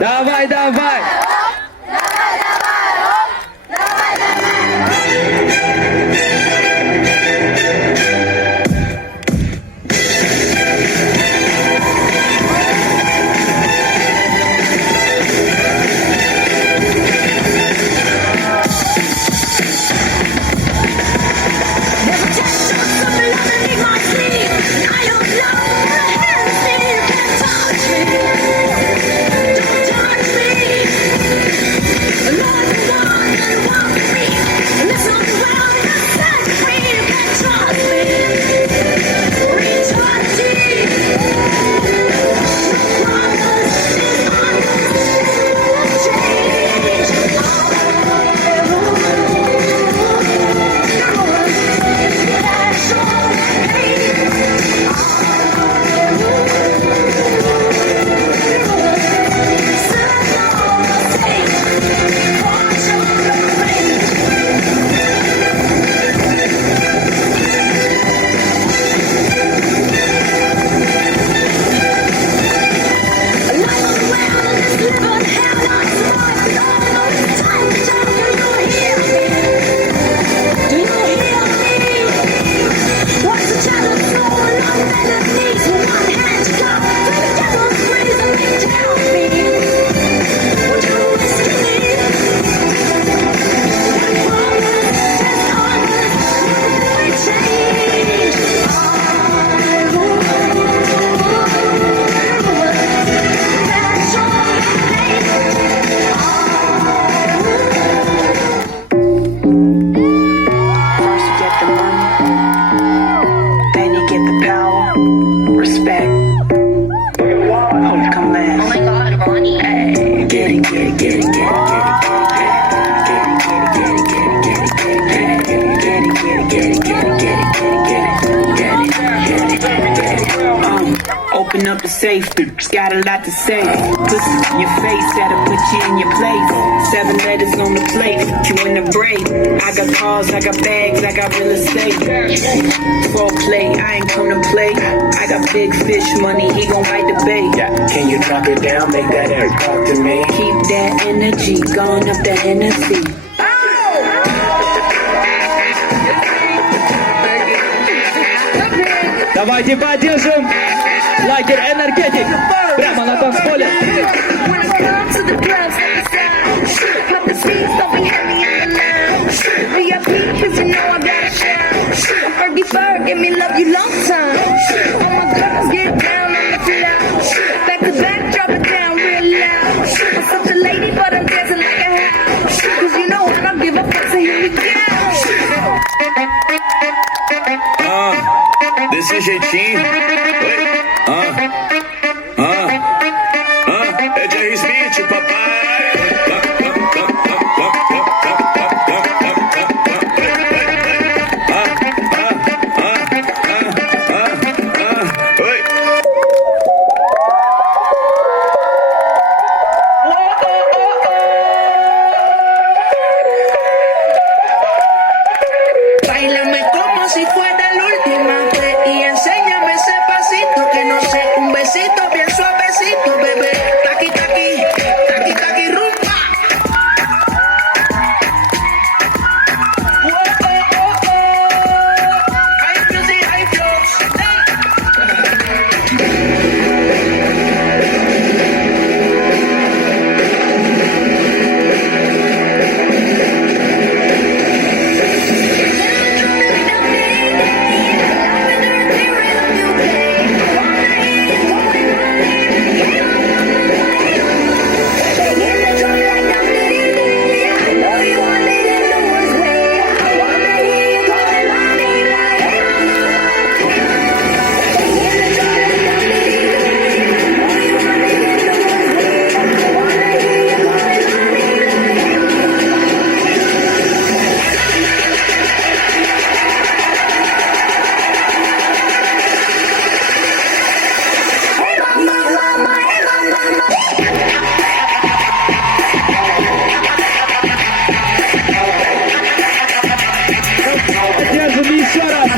Давай, давай. Open up the safe, got a lot to say. Pussy in your face, gotta put you in your place. 7 letters on the plate, you in the break. I got cars, I got bags, I got real estate. Full play, I ain't come to play. I got big fish money, he gon' bite the bait. Can you drop it down, make that air talk to me? Keep that energy, going up the Hennessy. Давайте поддержим лагерь «Энергетик» прямо на танцполе. Desse jeitinho. É Jerry Smith, papai. Bailame como si fuera la última vez y enséñame ese pasito que no sé, un besito bien suavecito, bebé. Taqui taqui, taqui taqui rumba. Hay music, hay flows. Поддержим еще раз.